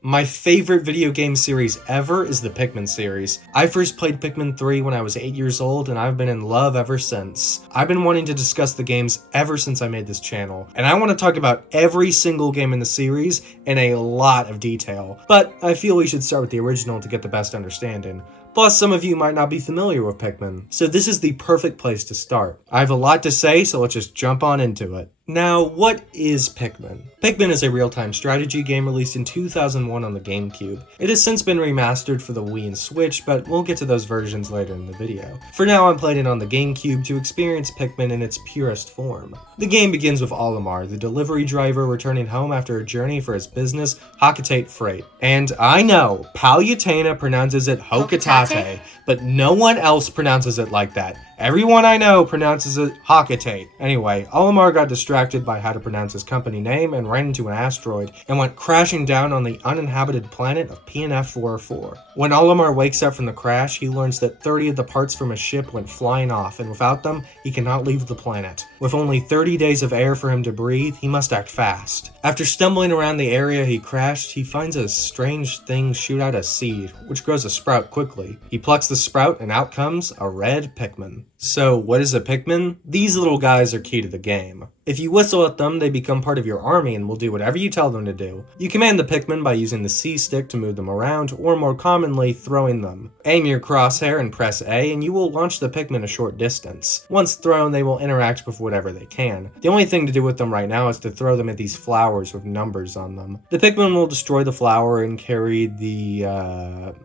My favorite video game series ever is the Pikmin series. I first played Pikmin 3 when I was 8 years old, and I've been in love ever since. I've been wanting to discuss the games ever since I made this channel, and I want to talk about every single game in the series in a lot of detail. But I feel we should start with the original to get the best understanding. Plus, some of you might not be familiar with Pikmin, so this is the perfect place to start. I have a lot to say, so let's just jump on into it. Now, what is Pikmin? Pikmin is a real-time strategy game released in 2001 on the GameCube. It has since been remastered for the Wii and Switch, but we'll get to those versions later in the video. For now, I'm playing it on the GameCube to experience Pikmin in its purest form. The game begins with Olimar, the delivery driver returning home after a journey for his business, Hakatate Freight. And I know, Palutena pronounces it Hokatate, but no one else pronounces it like that. Everyone I know pronounces it Hakatate. Anyway, Olimar got distracted by how to pronounce his company name and ran into an asteroid and went crashing down on the uninhabited planet of PNF 404. When Olimar wakes up from the crash, he learns that 30 of the parts from his ship went flying off, and without them, he cannot leave the planet. With only 30 days of air for him to breathe, he must act fast. After stumbling around the area he crashed, he finds a strange thing shoot out a seed, which grows a sprout quickly. He plucks the sprout and out comes a red Pikmin. So, what is a Pikmin? These little guys are key to the game. If you whistle at them, they become part of your army and will do whatever you tell them to do. You command the Pikmin by using the C stick to move them around, or more commonly, throwing them. Aim your crosshair and press A, and you will launch the Pikmin a short distance. Once thrown, they will interact with whatever they can. The only thing to do with them right now is to throw them at these flowers with numbers on them. The Pikmin will destroy the flower and carry the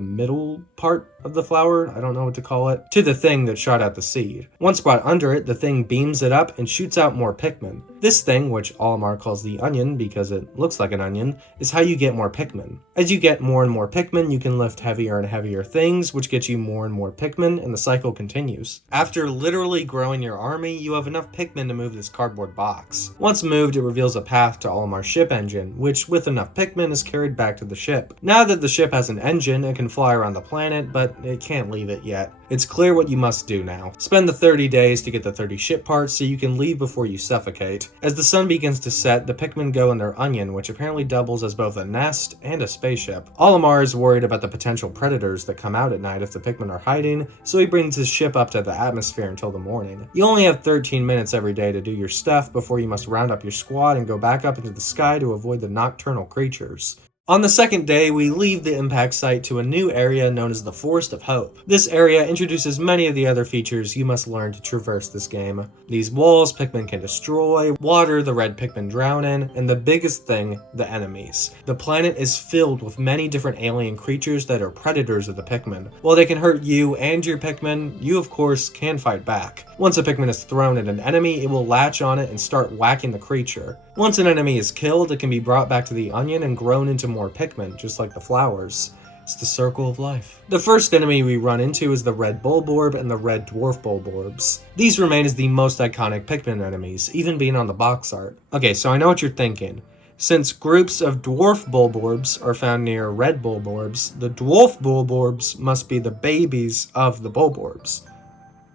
middle part of the flower, I don't know what to call it, to the thing that shot out the seed. Once brought under it, the thing beams it up and shoots out more Pikmin. This thing, which Olimar calls the onion because it looks like an onion, is how you get more Pikmin. As you get more and more Pikmin, you can lift heavier and heavier things, which gets you more and more Pikmin, and the cycle continues. After literally growing your army, you have enough Pikmin to move this cardboard box. Once moved, it reveals a path to Olimar's ship engine, which with enough Pikmin is carried back to the ship. Now that the ship has an engine, it can fly around the planet, but it can't leave it yet. It's clear what you must do now. Spend the 30 days to get the 30 ship parts so you can leave before you suffocate. As the sun begins to set, the Pikmin go in their onion, which apparently doubles as both a nest and a spaceship. Olimar is worried about the potential predators that come out at night if the Pikmin are hiding, so he brings his ship up to the atmosphere until the morning. You only have 13 minutes every day to do your stuff before you must round up your squad and go back up into the sky to avoid the nocturnal creatures. On the second day, we leave the impact site to a new area known as the Forest of Hope. This area introduces many of the other features you must learn to traverse this game. These walls Pikmin can destroy, water the red Pikmin drown in, and the biggest thing, the enemies. The planet is filled with many different alien creatures that are predators of the Pikmin. While they can hurt you and your Pikmin, you of course can fight back. Once a Pikmin is thrown at an enemy, it will latch on it and start whacking the creature. Once an enemy is killed, it can be brought back to the onion and grown into more Pikmin, just like the flowers. It's the circle of life. The first enemy we run into is the red Bulborb and the red dwarf Bulborbs. These remain as the most iconic Pikmin enemies, even being on the box art. Okay, so I know what you're thinking. Since groups of dwarf Bulborbs are found near red Bulborbs, the dwarf Bulborbs must be the babies of the Bulborbs.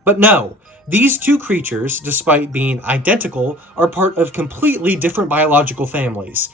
But no, these two creatures, despite being identical, are part of completely different biological families.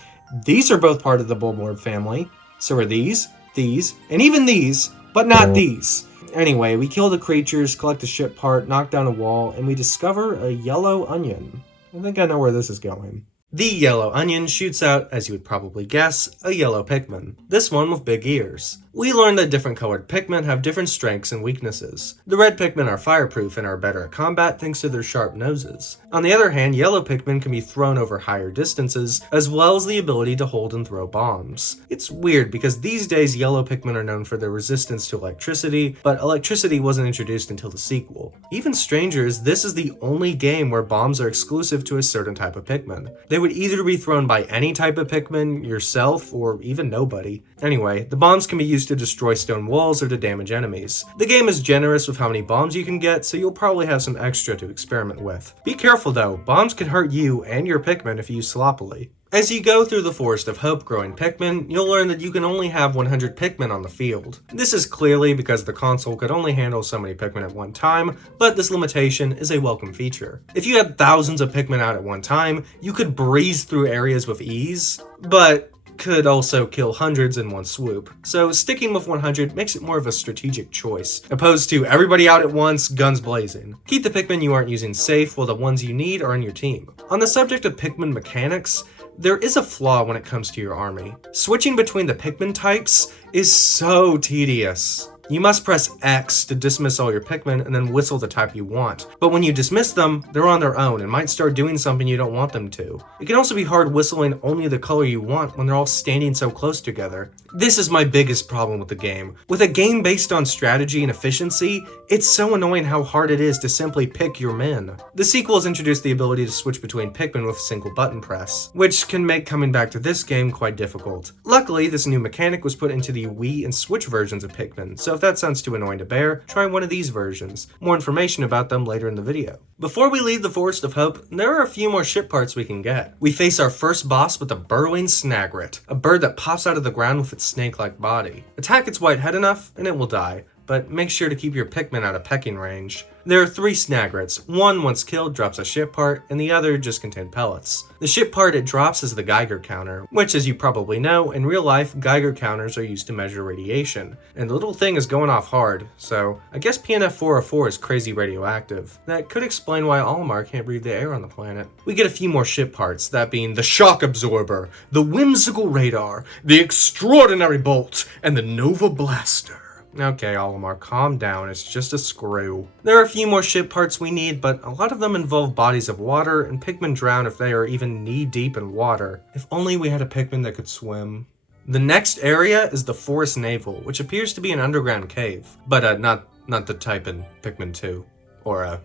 These are both part of the Bulborb family, so are these, and even these, but not these. Anyway, we kill the creatures, collect a ship part, knock down a wall, and we discover a yellow onion. I think I know where this is going. The yellow onion shoots out, as you would probably guess, a yellow Pikmin. This one with big ears. We learned that different colored Pikmin have different strengths and weaknesses. The red Pikmin are fireproof and are better at combat thanks to their sharp noses. On the other hand, yellow Pikmin can be thrown over higher distances, as well as the ability to hold and throw bombs. It's weird because these days yellow Pikmin are known for their resistance to electricity, but electricity wasn't introduced until the sequel. Even stranger is this is the only game where bombs are exclusive to a certain type of Pikmin. They would either be thrown by any type of Pikmin, yourself, or even nobody. Anyway, the bombs can be used to destroy stone walls or to damage enemies. The game is generous with how many bombs you can get, so you'll probably have some extra to experiment with. Be careful though, bombs can hurt you and your Pikmin if used sloppily. As you go through the Forest of Hope growing Pikmin, you'll learn that you can only have 100 Pikmin on the field. This is clearly because the console could only handle so many Pikmin at one time, but this limitation is a welcome feature. If you had thousands of Pikmin out at one time, you could breeze through areas with ease, but could also kill hundreds in one swoop. So sticking with 100 makes it more of a strategic choice, opposed to everybody out at once, guns blazing. Keep the Pikmin you aren't using safe while the ones you need are on your team. On the subject of Pikmin mechanics, there is a flaw when it comes to your army. Switching between the Pikmin types is so tedious. You must press X to dismiss all your Pikmin and then whistle the type you want. But when you dismiss them, they're on their own and might start doing something you don't want them to. It can also be hard whistling only the color you want when they're all standing so close together. This is my biggest problem with the game. With a game based on strategy and efficiency, it's so annoying how hard it is to simply pick your men. The sequel has introduced the ability to switch between Pikmin with a single button press, which can make coming back to this game quite difficult. Luckily, this new mechanic was put into the Wii and Switch versions of Pikmin, so if that sounds too annoying to bear, try one of these versions. More information about them later in the video. Before we leave the Forest of Hope, there are a few more ship parts we can get. We face our first boss with a burrowing snagret, a bird that pops out of the ground with its snake-like body. Attack its white head enough, and it will die, but make sure to keep your Pikmin out of pecking range. There are 3 snagrets. One, once killed, drops a ship part, and the other just contain pellets. The ship part it drops is the Geiger counter, which, as you probably know, in real life, Geiger counters are used to measure radiation. And the little thing is going off hard, so I guess PNF 404 is crazy radioactive. That could explain why Olimar can't breathe the air on the planet. We get a few more ship parts, that being the shock absorber, the whimsical radar, the extraordinary bolt, and the Nova blaster. Okay, Olimar, calm down, it's just a screw. There are a few more ship parts we need, but a lot of them involve bodies of water, and Pikmin drown if they are even knee-deep in water. If only we had a Pikmin that could swim. The next area is the Forest Navel, which appears to be an underground cave, but not the type in Pikmin 2, or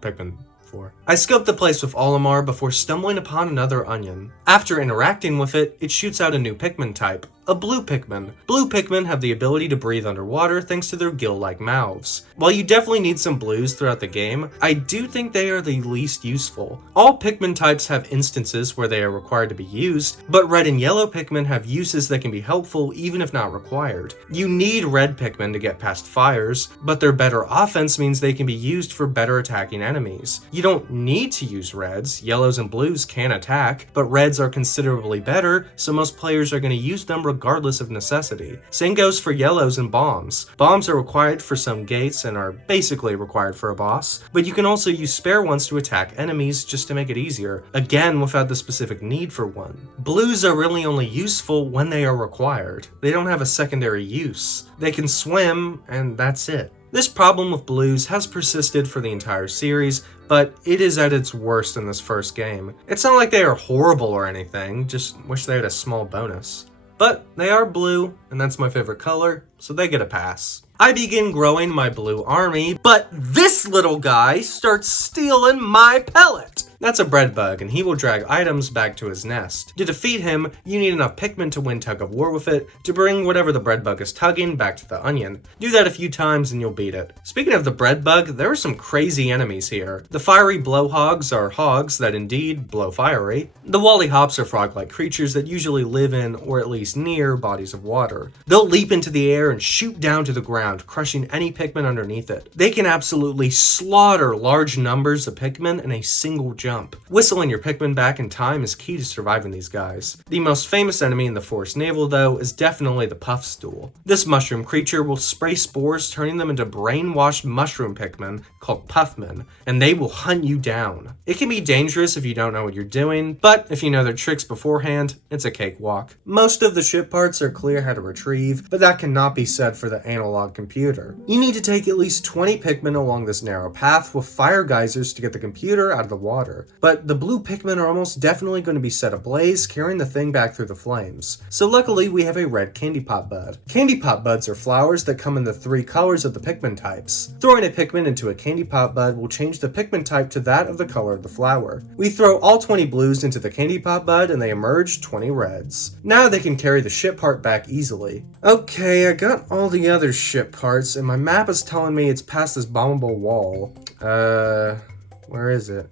Pikmin 4. I scoped the place with Olimar before stumbling upon another onion. After interacting with it, it shoots out a new Pikmin type, a blue Pikmin. Blue Pikmin have the ability to breathe underwater thanks to their gill-like mouths. While you definitely need some blues throughout the game, I do think they are the least useful. All Pikmin types have instances where they are required to be used, but red and yellow Pikmin have uses that can be helpful even if not required. You need red Pikmin to get past fires, but their better offense means they can be used for better attacking enemies. You don't need to use reds, yellows and blues can attack, but reds are considerably better, so most players are going to use them regardless of necessity. Same goes for yellows and bombs. Bombs are required for some gates and are basically required for a boss, but you can also use spare ones to attack enemies just to make it easier, again without the specific need for one. Blues are really only useful when they are required. They don't have a secondary use. They can swim, and that's it. This problem with blues has persisted for the entire series, but it is at its worst in this first game. It's not like they are horrible or anything, just wish they had a small bonus. But they are blue, and that's my favorite color, so they get a pass. I begin growing my blue army, but this little guy starts stealing my pellet. That's a bread bug, and he will drag items back to his nest. To defeat him, you need enough Pikmin to win tug of war with it to bring whatever the bread bug is tugging back to the onion. Do that a few times and you'll beat it. Speaking of the bread bug, there are some crazy enemies here. The fiery blowhogs are hogs that indeed blow fiery. The wallyhops are frog-like creatures that usually live in, or at least near, bodies of water. They'll leap into the air and shoot down to the ground, crushing any Pikmin underneath it. They can absolutely slaughter large numbers of Pikmin in a single jump. Whistling your Pikmin back in time is key to surviving these guys. The most famous enemy in the Forest Navel, though, is definitely the Puffstool. This mushroom creature will spray spores, turning them into brainwashed mushroom Pikmin called Puffmin, and they will hunt you down. It can be dangerous if you don't know what you're doing, but if you know their tricks beforehand, it's a cakewalk. Most of the ship parts are clear how to retrieve, but that cannot be said for the analog computer. You need to take at least 20 Pikmin along this narrow path with fire geysers to get the computer out of the water. But the blue Pikmin are almost definitely going to be set ablaze, carrying the thing back through the flames. So luckily we have a red candy pop bud. Candy pop buds are flowers that come in the 3 colors of the Pikmin types. Throwing a Pikmin into a candy pop bud will change the Pikmin type to that of the color of the flower. We throw all 20 blues into the candy pop bud and they emerge 20 reds. Now they can carry the ship part back easily. Okay, I got all the other ship parts and my map is telling me it's past this bombable wall. Where is it?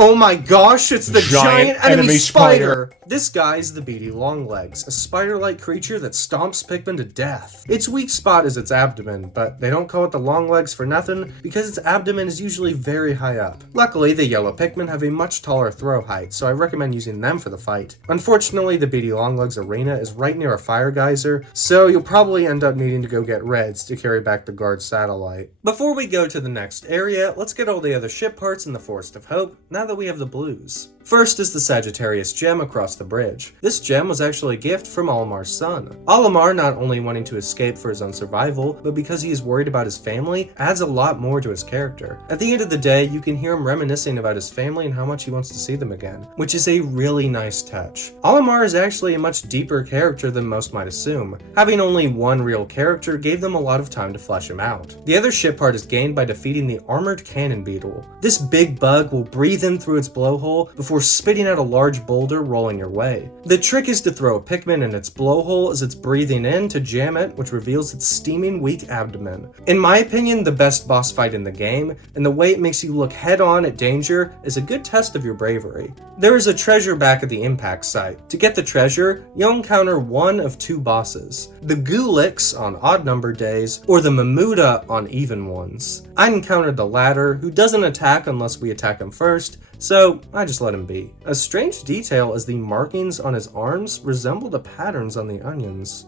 Oh my gosh, it's the giant enemy spider! This guy is the beady longlegs, a spider-like creature that stomps Pikmin to death. Its weak spot is its abdomen, but they don't call it the longlegs for nothing because its abdomen is usually very high up. Luckily, the yellow Pikmin have a much taller throw height, so I recommend using them for the fight. Unfortunately, the beady longlegs arena is right near a fire geyser, so you'll probably end up needing to go get reds to carry back the guard satellite. Before we go to the next area, let's get all the other ship parts in the Forest of Hope, now that we have the blues. First is the Sagittarius gem across the bridge. This gem was actually a gift from Olimar's son. Olimar, not only wanting to escape for his own survival, but because he is worried about his family, adds a lot more to his character. At the end of the day, you can hear him reminiscing about his family and how much he wants to see them again, which is a really nice touch. Olimar is actually a much deeper character than most might assume. Having only one real character gave them a lot of time to flesh him out. The other ship part is gained by defeating the armored cannon beetle. This big bug will breathe in through its blowhole before spitting out a large boulder rolling your way. The trick is to throw a Pikmin in its blowhole as it's breathing in to jam it, which reveals its steaming weak abdomen. In my opinion, the best boss fight in the game, and the way it makes you look head-on at danger is a good test of your bravery. There is a treasure back at the impact site. To get the treasure, you'll encounter one of two bosses, the Gulix on odd-numbered days, or the Mamuta on even ones. I encountered the latter, who doesn't attack unless we attack him first, so I just let him be. A strange detail is the markings on his arms resemble the patterns on the onions.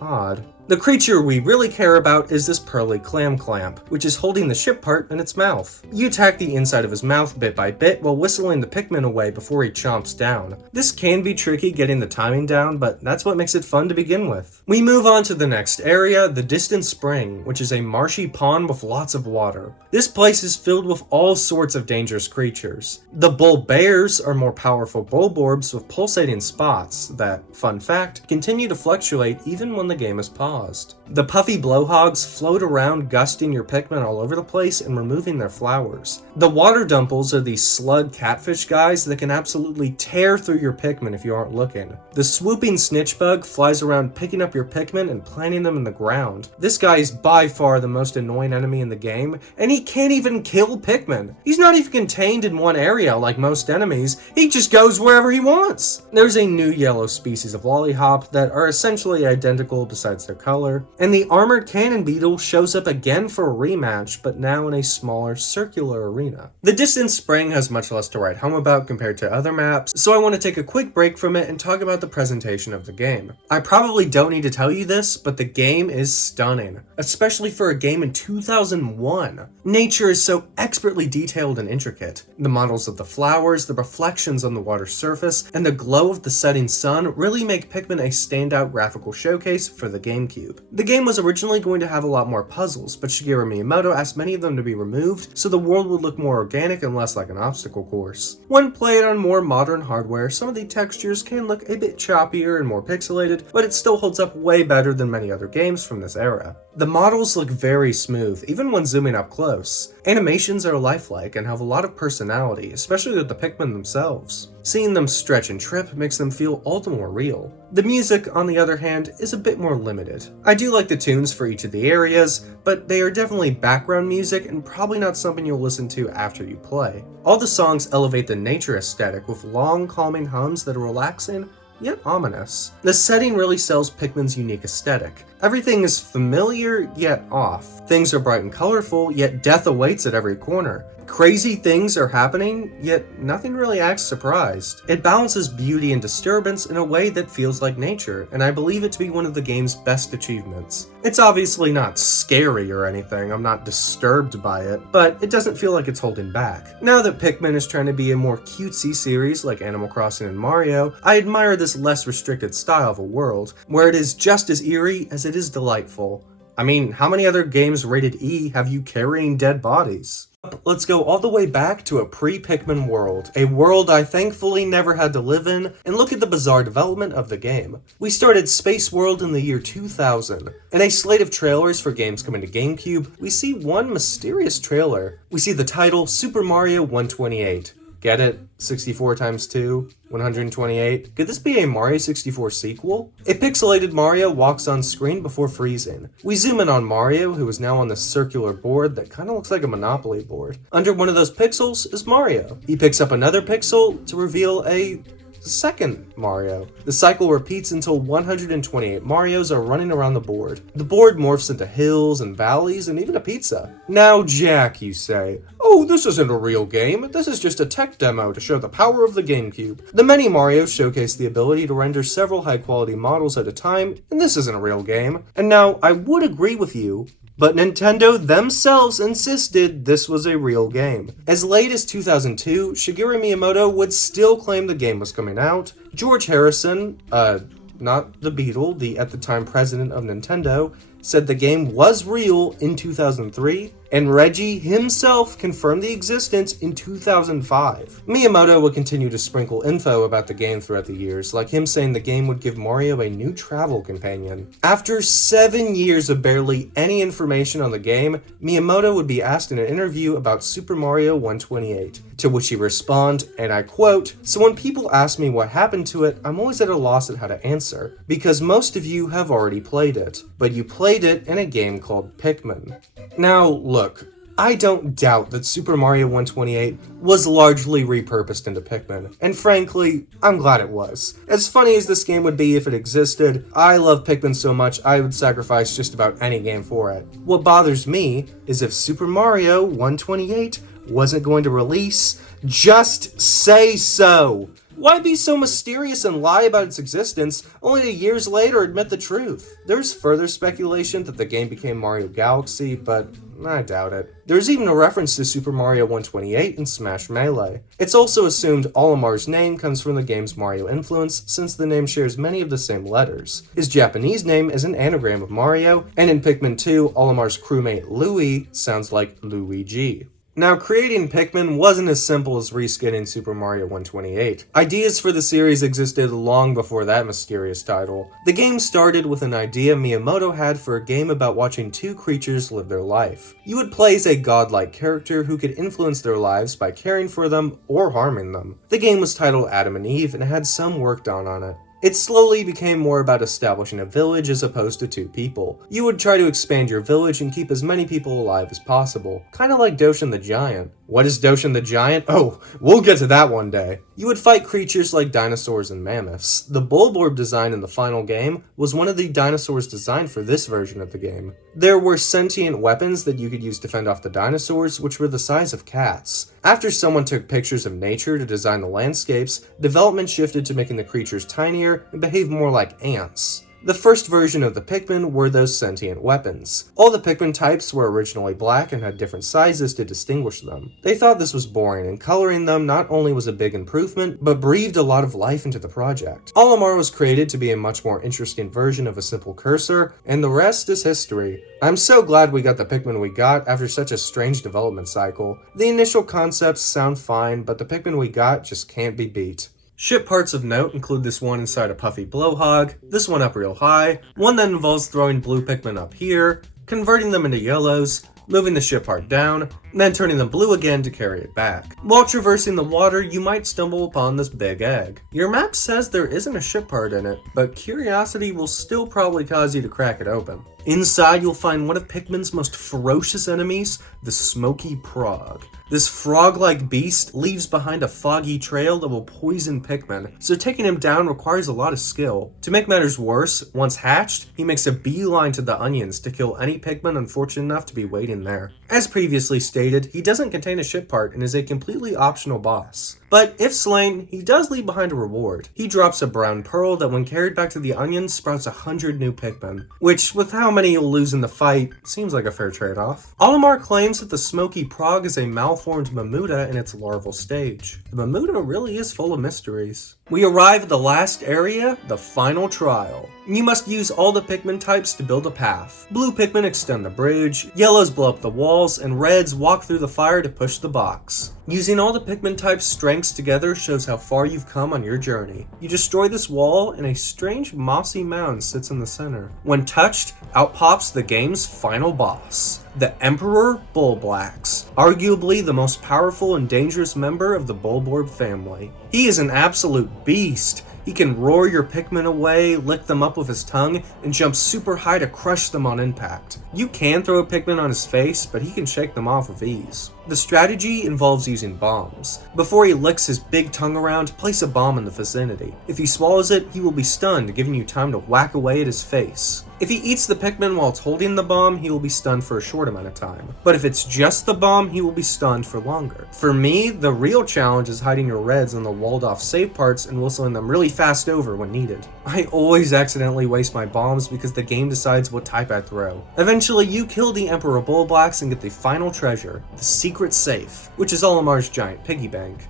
Odd. The creature we really care about is this pearly clam clamp, which is holding the ship part in its mouth. You attack the inside of his mouth bit by bit while whistling the Pikmin away before he chomps down. This can be tricky getting the timing down, but that's what makes it fun to begin with. We move on to the next area, the Distant Spring, which is a marshy pond with lots of water. This place is filled with all sorts of dangerous creatures. The bull bears are more powerful bulborbs with pulsating spots that, fun fact, continue to fluctuate even when the game is paused. The puffy blowhogs float around, gusting your Pikmin all over the place and removing their flowers. The water dumples are these slug catfish guys that can absolutely tear through your Pikmin if you aren't looking. The swooping snitch bug flies around picking up your Pikmin and planting them in the ground. This guy is by far the most annoying enemy in the game, and he can't even kill Pikmin. He's not even contained in one area like most enemies, he just goes wherever he wants. There's a new yellow species of lollipop that are essentially identical besides their color, and the armored cannon beetle shows up again for a rematch, but now in a smaller circular arena. The Distant Spring has much less to write home about compared to other maps, so I want to take a quick break from it and talk about the presentation of the game. I probably don't need to tell you this, but the game is stunning, especially for a game in 2001. Nature is so expertly detailed and intricate. The models of the flowers, the reflections on the water surface, and the glow of the setting sun really make Pikmin a standout graphical showcase for the GameCube. The game was originally going to have a lot more puzzles, but Shigeru Miyamoto asked many of them to be removed so the world would look more organic and less like an obstacle course. When played on more modern hardware, some of the textures can look a bit choppier and more pixelated, but it still holds up way better than many other games from this era. The models look very smooth, even when zooming up close. Animations are lifelike and have a lot of personality, especially with the Pikmin themselves. Seeing them stretch and trip makes them feel all the more real. The music, on the other hand, is a bit more limited. I do like the tunes for each of the areas, but they are definitely background music and probably not something you'll listen to after you play. All the songs elevate the nature aesthetic with long, calming hums that are relaxing yet ominous. The setting really sells Pikmin's unique aesthetic. Everything is familiar, yet off. Things are bright and colorful, yet death awaits at every corner. Crazy things are happening, yet nothing really acts surprised. It balances beauty and disturbance in a way that feels like nature, and I believe it to be one of the game's best achievements. It's obviously not scary or anything, I'm not disturbed by it, but it doesn't feel like it's holding back. Now that Pikmin is trying to be a more cutesy series like Animal Crossing and Mario, I admire this less restricted style of a world, where it is just as eerie as it is delightful. I mean, how many other games rated E have you carrying dead bodies? Let's go all the way back to a pre-Pikmin world, a world I thankfully never had to live in, and look at the bizarre development of the game. We started Space World in the year 2000. In a slate of trailers for games coming to GameCube, we see one mysterious trailer. We see the title Super Mario 128. Get it? 64 times 2? 128? Could this be a Mario 64 sequel? A pixelated Mario walks on screen before freezing. We zoom in on Mario, who is now on this circular board that kind of looks like a Monopoly board. Under one of those pixels is Mario. He picks up another pixel to reveal a second Mario. The cycle repeats until 128 Marios are running around the board. The board morphs into hills and valleys and even a pizza. Now, Jack, you say, oh, this isn't a real game. This is just a tech demo to show the power of the GameCube. The many Marios showcase the ability to render several high-quality models at a time, and this isn't a real game. And now, I would agree with you, but Nintendo themselves insisted this was a real game. As late as 2002, Shigeru Miyamoto would still claim the game was coming out. George Harrison, not the Beatle, the at the time president of Nintendo, said the game was real in 2003, and Reggie himself confirmed the existence in 2005. Miyamoto would continue to sprinkle info about the game throughout the years, like him saying the game would give Mario a new travel companion. After 7 years of barely any information on the game, Miyamoto would be asked in an interview about Super Mario 128, to which he responded, and I quote, "So when people ask me what happened to it, I'm always at a loss at how to answer, because most of you have already played it, but you played it in a game called Pikmin." Now, look, I don't doubt that Super Mario 128 was largely repurposed into Pikmin, and frankly, I'm glad it was. As funny as this game would be if it existed, I love Pikmin so much I would sacrifice just about any game for it. What bothers me is if Super Mario 128 wasn't going to release, just say so! Why be so mysterious and lie about its existence, only to years later admit the truth? There's further speculation that the game became Mario Galaxy, but I doubt it. There's even a reference to Super Mario 128 in Smash Melee. It's also assumed Olimar's name comes from the game's Mario influence, since the name shares many of the same letters. His Japanese name is an anagram of Mario, and in Pikmin 2, Olimar's crewmate Louie sounds like Luigi. Now, creating Pikmin wasn't as simple as reskinning Super Mario 128. Ideas for the series existed long before that mysterious title. The game started with an idea Miyamoto had for a game about watching two creatures live their life. You would play as a godlike character who could influence their lives by caring for them or harming them. The game was titled Adam and Eve and had some work done on it. It slowly became more about establishing a village as opposed to two people. You would try to expand your village and keep as many people alive as possible, kinda like Doshin the Giant. What is Doshin the Giant? Oh, we'll get to that one day. You would fight creatures like dinosaurs and mammoths. The Bulborb design in the final game was one of the dinosaurs designed for this version of the game. There were sentient weapons that you could use to fend off the dinosaurs, which were the size of cats. After someone took pictures of nature to design the landscapes, development shifted to making the creatures tinier and behave more like ants. The first version of the Pikmin were those sentient weapons. All the Pikmin types were originally black and had different sizes to distinguish them. They thought this was boring, and coloring them not only was a big improvement, but breathed a lot of life into the project. Olimar was created to be a much more interesting version of a simple cursor, and the rest is history. I'm so glad we got the Pikmin we got after such a strange development cycle. The initial concepts sound fine, but the Pikmin we got just can't be beat. Ship parts of note include this one inside a puffy blowhog, this one up real high, one that involves throwing blue Pikmin up here, converting them into yellows, moving the ship part down, and then turning them blue again to carry it back. While traversing the water, you might stumble upon this big egg. Your map says there isn't a ship part in it, but curiosity will still probably cause you to crack it open. Inside, you'll find one of Pikmin's most ferocious enemies, the Smoky Prog. This frog-like beast leaves behind a foggy trail that will poison Pikmin, so taking him down requires a lot of skill. To make matters worse, once hatched, he makes a beeline to the onions to kill any Pikmin unfortunate enough to be waiting there. As previously stated, he doesn't contain a ship part and is a completely optional boss. But if slain, he does leave behind a reward. He drops a brown pearl that when carried back to the onions sprouts 100 new Pikmin, which, with how many you'll lose in the fight, seems like a fair trade-off. Olimar claims that the Smoky Prog is a malformed Mamuta in its larval stage. The Mamuta really is full of mysteries. We arrive at the last area, the final trial. You must use all the Pikmin types to build a path. Blue Pikmin extend the bridge, yellows blow up the walls, and reds walk through the fire to push the box. Using all the Pikmin types' strengths together shows how far you've come on your journey. You destroy this wall and a strange mossy mound sits in the center. When touched, out pops the game's final boss, the Emperor Bulblax, arguably the most powerful and dangerous member of the Bulborb family. He is an absolute beast. He can roar your Pikmin away, lick them up with his tongue, and jump super high to crush them on impact. You can throw a Pikmin on his face, but he can shake them off with ease. The strategy involves using bombs. Before he licks his big tongue around, place a bomb in the vicinity. If he swallows it, he will be stunned, giving you time to whack away at his face. If he eats the Pikmin while it's holding the bomb, he will be stunned for a short amount of time. But if it's just the bomb, he will be stunned for longer. For me, the real challenge is hiding your reds on the walled off save parts and whistling them really fast over when needed. I always accidentally waste my bombs because the game decides what type I throw. Eventually, you kill the Emperor Bulblax and get the final treasure, the secret safe, which is Olimar's giant piggy bank.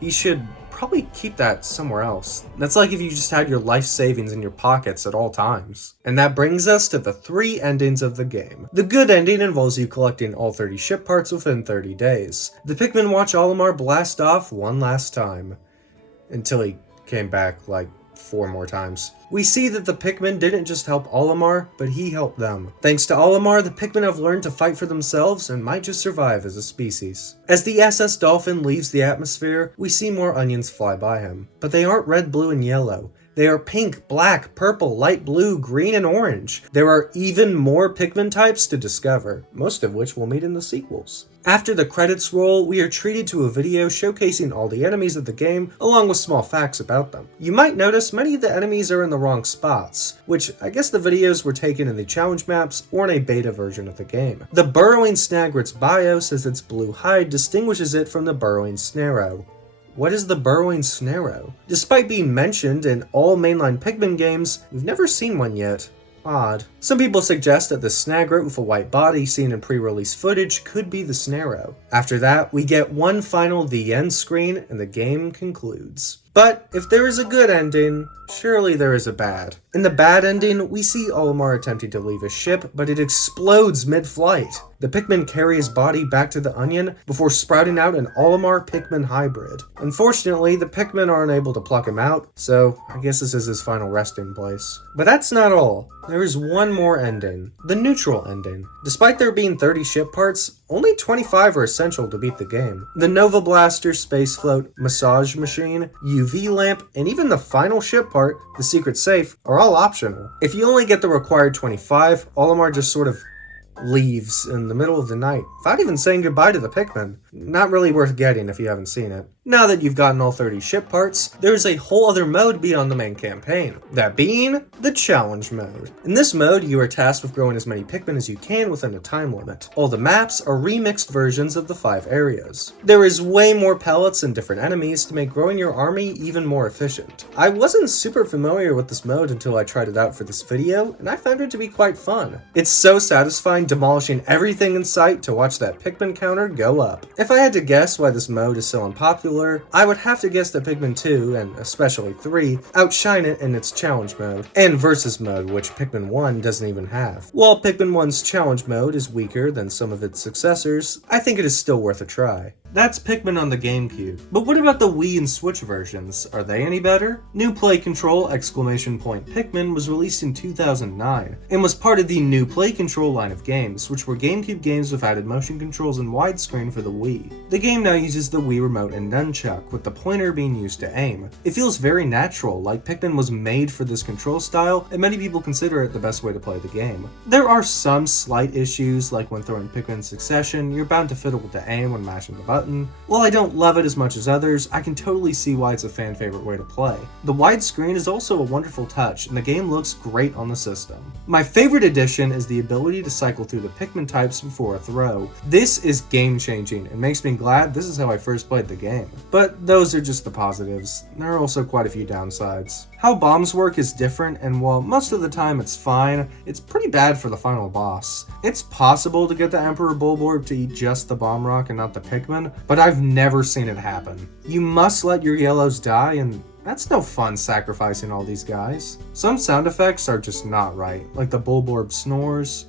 You should probably keep that somewhere else. That's like if you just had your life savings in your pockets at all times. And that brings us to the 3 endings of the game. The good ending involves you collecting all 30 ship parts within 30 days. The Pikmin watch Olimar blast off one last time. Until he came back like 4 more times. We see that the Pikmin didn't just help Olimar, but he helped them. Thanks to Olimar, the Pikmin have learned to fight for themselves and might just survive as a species. As the SS Dolphin leaves the atmosphere, we see more onions fly by him. But they aren't red, blue, and yellow. They are pink, black, purple, light blue, green, and orange. There are even more Pikmin types to discover, most of which we'll meet in the sequels. After the credits roll, we are treated to a video showcasing all the enemies of the game, along with small facts about them. You might notice many of the enemies are in the wrong spots, which I guess the videos were taken in the challenge maps or in a beta version of the game. The burrowing Snagrit's bio says its blue hide distinguishes it from the burrowing Snarrow. What is the burrowing Snarrow? Despite being mentioned in all mainline Pikmin games, we've never seen one yet. Odd. Some people suggest that the Snagrit with a white body seen in pre-release footage could be the Snarrow. After that, we get one final The End screen and the game concludes. But if there is a good ending, surely there is a bad. In the bad ending, we see Olimar attempting to leave his ship, but it explodes mid-flight. The Pikmin carry his body back to the Onion before sprouting out an Olimar-Pikmin hybrid. Unfortunately, the Pikmin aren't able to pluck him out, so I guess this is his final resting place. But that's not all. There is one more ending, the neutral ending. Despite there being 30 ship parts, only 25 are essential to beat the game. The Nova Blaster, Space Float, Massage Machine, UV Lamp, and even the final ship part, the Secret Safe, are all optional. If you only get the required 25, Olimar just sort of leaves in the middle of the night, without even saying goodbye to the Pikmin. Not really worth getting if you haven't seen it. Now that you've gotten all 30 ship parts, there's a whole other mode beyond the main campaign, that being the challenge mode. In this mode, you are tasked with growing as many Pikmin as you can within a time limit. All the maps are remixed versions of the 5 areas. There is way more pellets and different enemies to make growing your army even more efficient. I wasn't super familiar with this mode until I tried it out for this video, and I found it to be quite fun. It's so satisfying demolishing everything in sight to watch that Pikmin counter go up. If I had to guess why this mode is so unpopular, I would have to guess that Pikmin 2, and especially 3, outshine it in its challenge mode, and versus mode, which Pikmin 1 doesn't even have. While Pikmin 1's challenge mode is weaker than some of its successors, I think it is still worth a try. That's Pikmin on the GameCube. But what about the Wii and Switch versions? Are they any better? New Play Control! Pikmin was released in 2009, and was part of the New Play Control line of games, which were GameCube games with added motion controls and widescreen for the Wii. The game now uses the Wii Remote and Nunchuck, with the pointer being used to aim. It feels very natural, like Pikmin was made for this control style, and many people consider it the best way to play the game. There are some slight issues, like when throwing Pikmin in succession, you're bound to fiddle with the aim when mashing the button. While I don't love it as much as others, I can totally see why it's a fan favorite way to play. The widescreen is also a wonderful touch, and the game looks great on the system. My favorite addition is the ability to cycle through the Pikmin types before a throw. This is game changing, and makes me glad this is how I first played the game. But those are just the positives. There are also quite a few downsides. How bombs work is different, and while most of the time it's fine, it's pretty bad for the final boss. It's possible to get the Emperor Bulborb to eat just the bomb rock and not the Pikmin, but I've never seen it happen. You must let your yellows die, and that's no fun sacrificing all these guys. Some sound effects are just not right, like the Bulborb snores.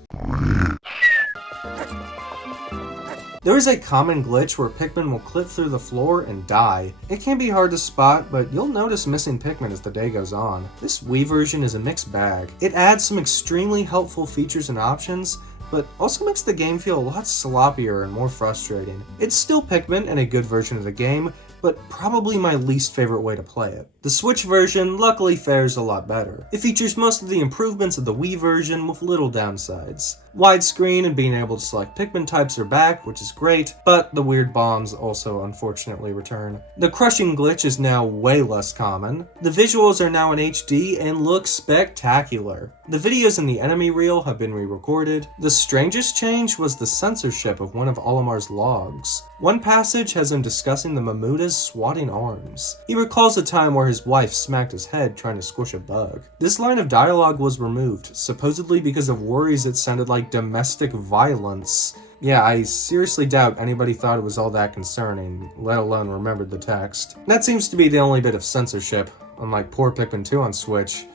There is a common glitch where Pikmin will clip through the floor and die. It can be hard to spot, but you'll notice missing Pikmin as the day goes on. This Wii version is a mixed bag. It adds some extremely helpful features and options, but also makes the game feel a lot sloppier and more frustrating. It's still Pikmin and a good version of the game, but probably my least favorite way to play it. The Switch version luckily fares a lot better. It features most of the improvements of the Wii version with little downsides. Widescreen and being able to select Pikmin types are back, which is great, but the weird bombs also unfortunately return. The crushing glitch is now way less common. The visuals are now in HD and look spectacular. The videos in the enemy reel have been re-recorded. The strangest change was the censorship of one of Olimar's logs. One passage has him discussing the Mamuta's swatting arms. He recalls a time where his wife smacked his head trying to squish a bug. This line of dialogue was removed, supposedly because of worries it sounded like domestic violence. Yeah, I seriously doubt anybody thought it was all that concerning, let alone remembered the text. That seems to be the only bit of censorship, unlike poor Pikmin 2 on Switch.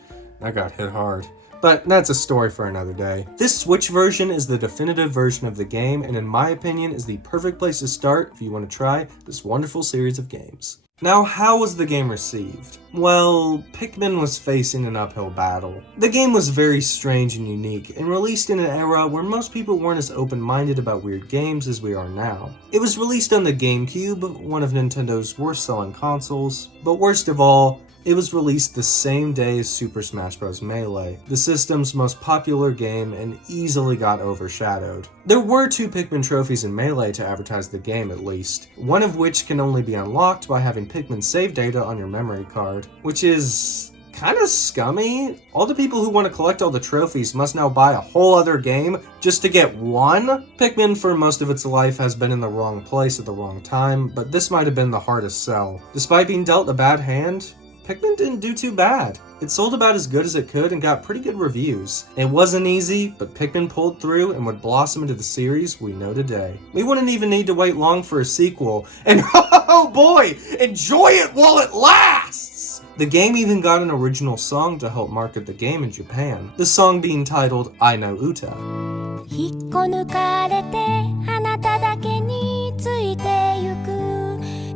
That got hit hard. But that's a story for another day. This Switch version is the definitive version of the game, and in my opinion is the perfect place to start if you want to try this wonderful series of games. Now, how was the game received? Well, Pikmin was facing an uphill battle. The game was very strange and unique, and released in an era where most people weren't as open-minded about weird games as we are now. It was released on the GameCube, one of Nintendo's worst-selling consoles, but worst of all, it was released the same day as Super Smash Bros. Melee, the system's most popular game, and easily got overshadowed. There were 2 Pikmin trophies in Melee to advertise the game at least, one of which can only be unlocked by having Pikmin save data on your memory card, which is kinda scummy. All the people who want to collect all the trophies must now buy a whole other game just to get one? Pikmin for most of its life has been in the wrong place at the wrong time, but this might have been the hardest sell. Despite being dealt a bad hand, Pikmin didn't do too bad. It sold about as good as it could and got pretty good reviews. It wasn't easy, but Pikmin pulled through and would blossom into the series we know today. We wouldn't even need to wait long for a sequel, and oh boy, enjoy it while it lasts! The game even got an original song to help market the game in Japan, the song being titled I No Uta. 引っこ抜かれてあなただけについてゆく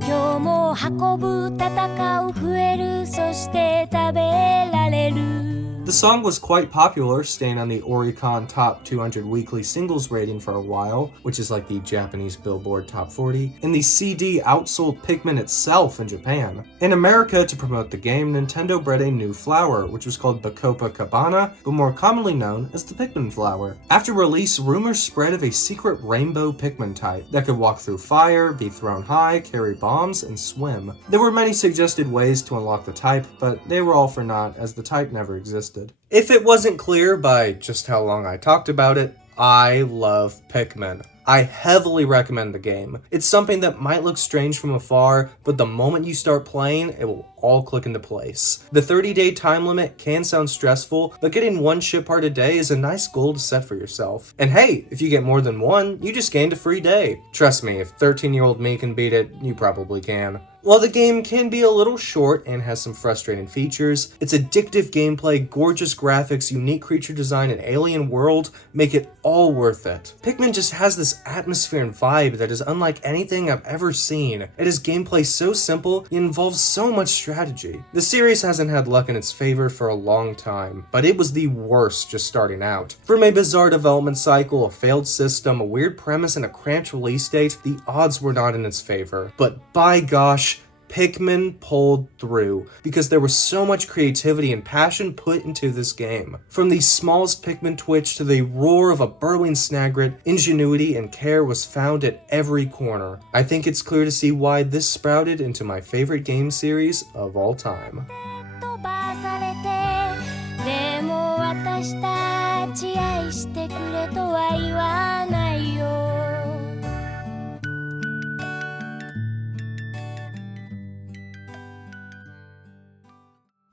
今日も運ぶ戦う増えるそして食べられる The song was quite popular, staying on the Oricon Top 200 Weekly Singles rating for a while, which is like the Japanese Billboard Top 40, and the CD outsold Pikmin itself in Japan. In America, to promote the game, Nintendo bred a new flower, which was called Bacopa cabana, but more commonly known as the Pikmin flower. After release, rumors spread of a secret rainbow Pikmin type that could walk through fire, be thrown high, carry bombs, and swim. There were many suggested ways to unlock the type, but they were all for naught as the type never existed. If it wasn't clear by just how long I talked about it, I love Pikmin. I heavily recommend the game. It's something that might look strange from afar, but the moment you start playing, it will all click into place. The 30-day time limit can sound stressful, but getting one ship part a day is a nice goal to set for yourself. And hey, if you get more than one, you just gained a free day. Trust me, if 13-year-old me can beat it, you probably can. While the game can be a little short and has some frustrating features, its addictive gameplay, gorgeous graphics, unique creature design, and alien world make it all worth it. Pikmin just has this atmosphere and vibe that is unlike anything I've ever seen. It is gameplay so simple, it involves so much strategy. The series hasn't had luck in its favor for a long time, but it was the worst just starting out. From a bizarre development cycle, a failed system, a weird premise, and a cramped release date, the odds were not in its favor. But by gosh, Pikmin pulled through because there was so much creativity and passion put into this game. From the smallest Pikmin twitch to the roar of a burrowing Snagrit, ingenuity and care was found at every corner. I think it's clear to see why this sprouted into my favorite game series of all time.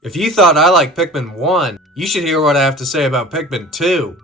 If you thought I liked Pikmin 1, you should hear what I have to say about Pikmin 2.